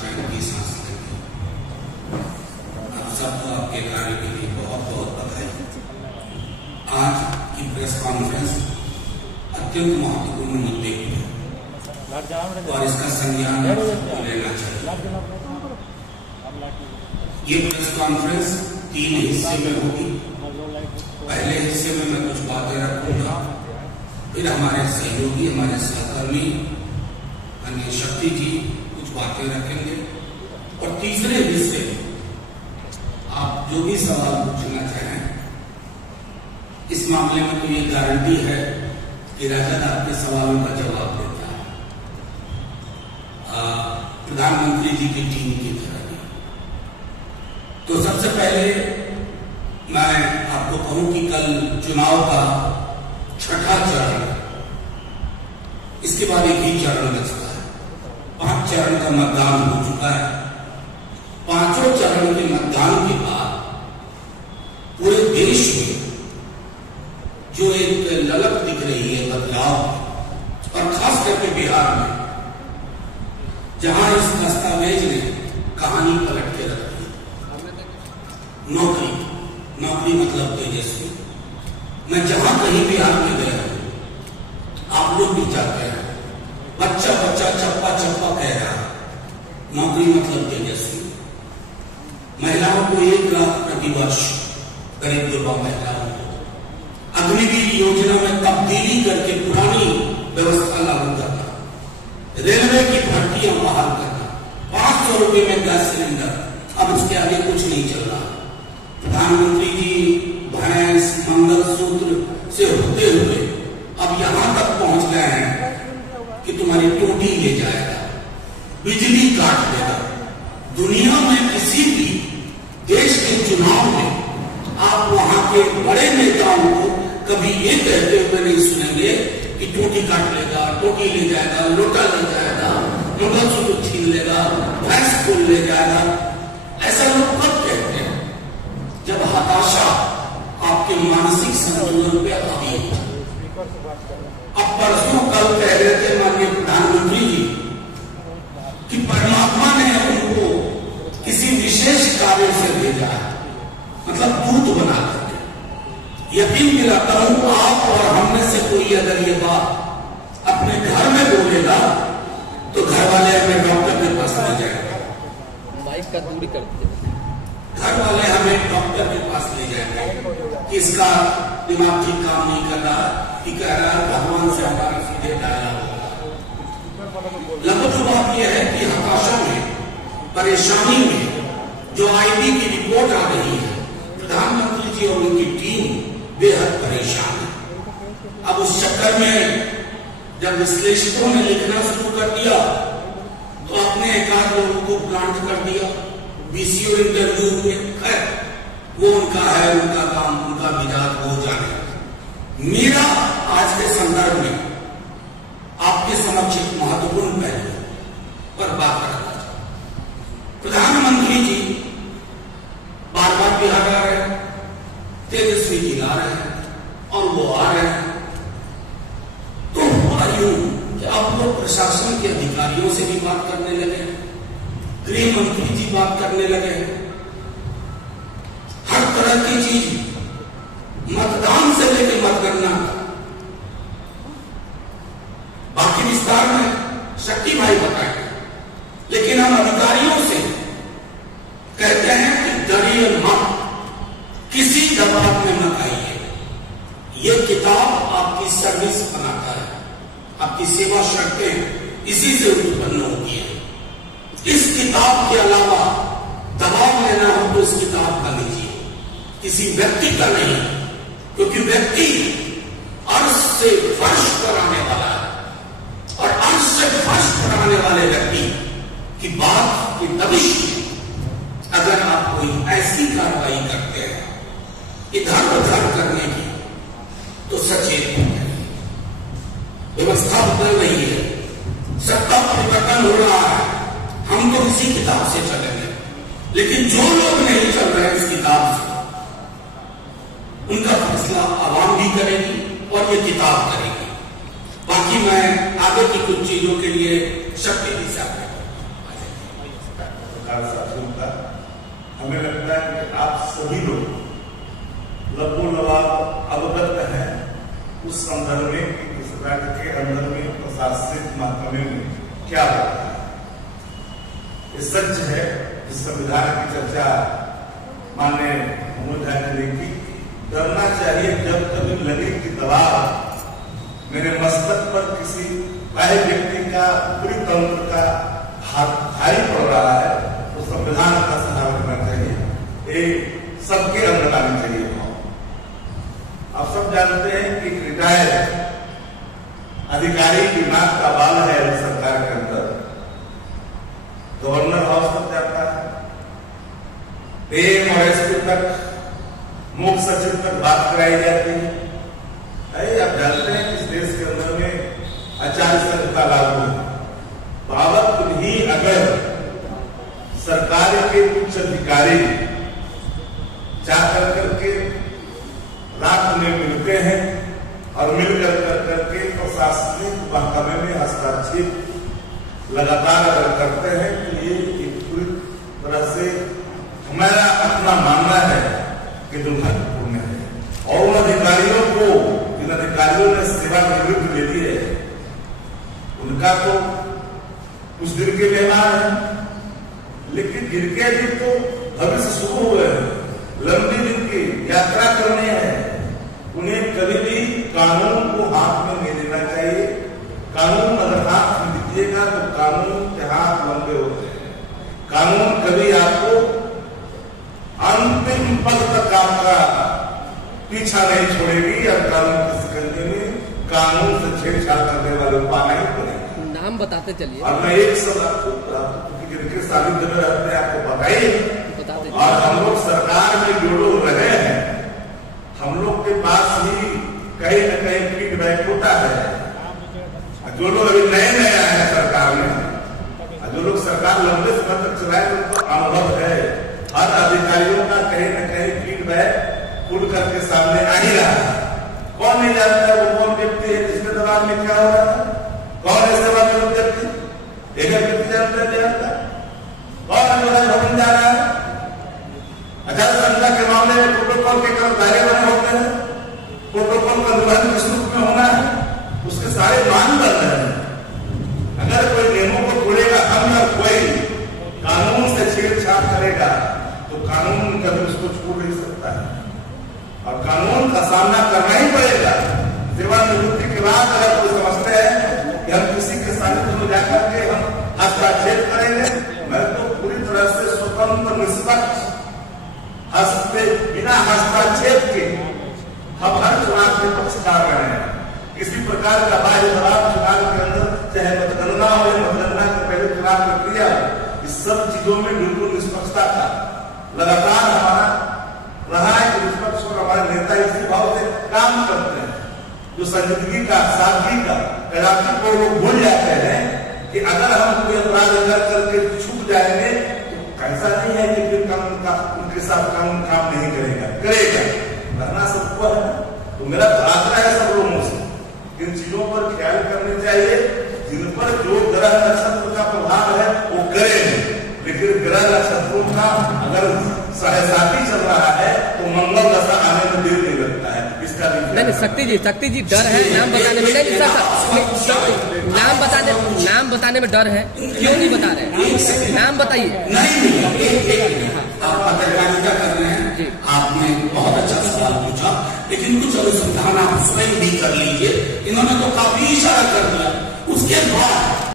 चैन की सांस लेंगे। आप सबको आपके कार्य के लिए बहुत बहुत बधाई। आज की प्रेस कॉन्फ्रेंस अत्यंत महत्वपूर्ण मुद्दे की है और इसका संज्ञान लेना चाहिए। ये प्रेस कॉन्फ्रेंस 3 हिस्से में होगी। पहले हिस्से में मैं कुछ बातें रखूंगा, फिर हमारे सहयोगी, हमारे सहकर्मी अन्य शक्ति जी कुछ बातें रखेंगे और तीसरे हिस्से में आप जो भी सवाल पूछना चाहें, इस मामले में तो ये गारंटी है कि राजद आपके सवालों का जवाब देता है, प्रधानमंत्री जी की टीम की तरह ही। तो सबसे पहले मैं आपको कहूं कि कल चुनाव का छठा चरण, इसके बाद एक ही चरण बचता है। 5 चरण का मतदान हो चुका है। 5 चरण के मतदान के बाद पूरे देश में जो एक ललक दिख रही है बदलाव, और खास करके बिहार में, जहां इस दस्तावेज ने कहानी पलट के रख दी। नौकरी मतलब तेजस्वी। मैं जहां कहीं बिहार में गया हूं, आप लोग भी जाते हैं, बच्चा बच्चा चप्पा चप्पा कह रहा, नौकरी मतलब तेजस्वी। महिलाओं को 1 लाख प्रति वर्ष, गरीब युवा महिलाओं को अग्निवीर योजना में तब्दीली करके पुरानी व्यवस्था लागू करना, रेलवे की भर्तियां बहाल करना, 500 रुपए में गैस सिलेंडर, अब उसके आगे कुछ नहीं चल रहा। प्रधानमंत्री जी भैंस मंगलसूत्र से होते हुए अब यहां तक पहुंच गए हैं कि तुम्हारी टोटी ले जाएगा, बिजली काट देगा। दुनिया में किसी भी देश के चुनाव में आप वहां के बड़े नेताओं को कभी ये कहते हुए नहीं सुनेंगे कि टोटी काट लेगा, टोटी ले जाएगा, लोटा ले जाएगा, मंगलसूत्र छीन लेगा, भैंस खोल ले जाएगा। ऐसा लोग कब कहते हैं? जब हताशा आपके मानसिक संतुलन पे हावी हो। अब परसों कल कह रहे थे माननीय प्रधानमंत्री जी कि परमात्मा ने उनको किसी विशेष कार्य से भेजा है, मतलब दूत बना करके। यकीन दिलाता हूं, आप और हम में से कोई अगर ये बात अपने घर में बोलेगा तो घर वाले हमें डॉक्टर के पास ले जाएंगे। माइक का दूरी कर दीजिए। घर वाले हमें डॉक्टर के पास ले जाएंगे कि इसका दिमाग ठीक काम नहीं कर रहा, कि कह रहा है भगवान से हमारा सीधे डायलॉग होगा। लगभग बात यह है कि हताशा में, परेशानी में जो आईबी की रिपोर्ट आ रही है, प्रधानमंत्री जी और उनकी टीम बेहद परेशान है। अब उस चक्कर में जब विश्लेषकों ने लिखना शुरू कर दिया तो अपने एकाध लोगों को प्लांट कर दिया बीसीओ इंटरव्यू में। खैर वो उनका है, उनका काम, उनका मिजाज हो जाने। मेरा आज के संदर्भ में आपके समक्ष एक महत्वपूर्ण पहलू पर बात करना चाहूं। प्रधानमंत्री जी बार बार बिहार आ रहे हैं, तेजस्वी जी ला रहे हैं और वो आ रहे हैं, तो हुआ यूं कि आप लोग प्रशासन के अधिकारियों से भी बात करने लगे, गृह मंत्री जी बात करने लगे, हर तरह की चीज, मतदान से लेकर मतगणना, बाकी विस्तार में शक्ति भाई बताएंगे। लेकिन हम अधिकारियों से कहते हैं कि डरिए मत, किसी दबाव में मत आइए। ये किताब आपकी सर्विस बनाता है, आपकी सेवा शर्तें इसी से उत्पन्न होती है। इस किताब के अलावा दबाव लेना हो तो इस किताब का लीजिए, किसी व्यक्ति का नहीं, क्योंकि व्यक्ति अर्श से फर्श पर आने वाला है और अर्श से फर्श पर आने वाले व्यक्ति की बात की दबिश में अगर आप कोई ऐसी कार्रवाई करते हैं इधर उधर करने की, तो सचेत हो जाइए। व्यवस्था बदल रही है, सत्ता परिवर्तन हो रहा है, हम तो इसी किताब से चलेंगे। लेकिन जो लोग नहीं चल रहे इस किताब से, उनका फैसला आवाम भी करेगी और ये किताब करेगी। बाकी मैं आगे की कुछ चीजों के लिए शक्ति भी साथ पत्रकार साथियों का, हमें लगता है कि आप सभी लोग लगभग अवगत हैं उस संदर्भ में कि इस राज्य के अंदर में प्रशासनिक महकमे में क्या होता है। ये सच है कि संविधान की चर्चा माननीय मनोज झा ने की, करना चाहिए जब कभी लगे कि दबाव मेरे मस्तक पर किसी बाह्य व्यक्ति का, पूरी तंत्र का हाथ भारी पड़ रहा है, तो संविधान का सहारा करना चाहिए, ये सबके अंदर आनी चाहिए भाव। आप सब जानते हैं कि रिटायर्ड अधिकारी दिमाग का बाल है सरकार के अंदर, गवर्नर हाउस तक जाता है, PM और SP तक, मुख्य सचिव तक बात कराई जाती है। आप जानते हैं कि इस देश के अंदर में आचार संहिता लागू है, बावजूद भी अगर सरकार के कुछ अधिकारी जाकर करके रात में मिलते हैं और मिलकर करके प्रशासनिक महकमे में हस्तक्षेप लगातार अगर करते हैं, तो ये एक पूरी तरह से हमारा अपना मानना है कि दुर्भाग्यपूर्ण है। और उन अधिकारियों को, जिन अधिकारियों ने सेवानिवृत्त ले ली है, उनका तो कुछ दिन के मेहमान है, लेकिन जिनके भी तो भविष्य शुरू हुए हैं, लंबी दिन की यात्रा करनी है, उन्हें कभी भी कानून को हाथ में नहीं लेना चाहिए। कानून अगर हाथ में दीजिएगा तो कानून के हाथ लंबे होते हैं। कानून कभी आपको अंतिम पल तक आपका पीछा नहीं छोड़ेगी, और कानून के शिकंजे में कानून से छेड़छाड़ करने वाले उपाय नहीं करेंगे। नाम बताते चलिए। और मैं एक सब आपको जिनके सानिध्य में रहते हैं आपको बताइए। और हम लोग सरकार में जो लोग रहे हैं, हम लोग के पास ही कहीं न कहीं फीडबैक होता है। जो लोग अभी नए नए आए हैं सरकार में, जो लोग सरकार लंबे समय तक चलाए, उनको अनुभव है। हर अधिकारियों का कहीं न कहीं फीडबैक खुल करके सामने आ ही रहा है। कौन नहीं जानता वो कौन व्यक्ति है जिसके दबाव में क्या हो रहा है, कौन है सेवानिवृत्त व्यक्ति, एक व्यक्ति जानता है कौन जो है भवन जा रहा है। आचार संहिता के मामले में प्रोटोकॉल के कर्मचारी बने होते हैं, प्रोटोकॉल का निर्वहन किस रूप में होना है, उसके सारे मानदंड हैं। अगर कोई नियमों को तोड़ेगा, हम या कोई कानून से छेड़छाड़ करेगा, तो कानून कभी उसको छोड़ नहीं सकता है, और कानून का सामना करना ही पड़ेगा। सेवानिवृत्ति के बाद अगर कोई समझते हैं कि हम किसी के सानिध्य में जाकर के हम हस्तक्षेप करेंगे, मैं तो पूरी तरह से स्वतंत्र निष्पक्ष बिना हस्तक्षेप के हम हर चुनाव के पक्षकार रहे हैं। किसी प्रकार का बाह्य दबाव चुनाव के अंदर, चाहे मतगणना हो या मतगणना के पहले चुनाव प्रक्रिया हो, इस सब चीजों में बिल्कुल निष्पक्षता का लगातार हमारा रहा है कि निष्पक्ष और हमारे नेता इसी भाव से काम करते हैं। जो संजीदगी का, सादगी का, कदापि को वो भूल जाते हैं कि अगर हम कोई अपराध अगर करके छुप जाएंगे, तो ऐसा नहीं है कि फिर कानून का उनके साथ कानून काम नहीं करेगा, करना सबको है। तो मेरा तो आग्रह है सब लोगों से, इन चीजों पर ख्याल करने चाहिए। जिन पर जो ग्रह नक्षत्र का प्रभाव है वो करें, लेकिन ग्रह नक्षत्रों का अगर 7.5 चल रहा है तो मंगल दशा आने में देर नहीं लगता है। इसका नहीं, शक्ति जी डर है नाम बताने में। नहीं नाम बताने में डर है, क्यों नहीं बता रहे? नाम बताइए। नहीं, आप पत्रकारिता कर रहे हैं, आपने बहुत अच्छा सवाल पूछा, लेकिन कुछ अनुसंधान आप स्वयं भी कर लीजिए। इन्होंने तो काफी इशारा कर दिया। उसके बाद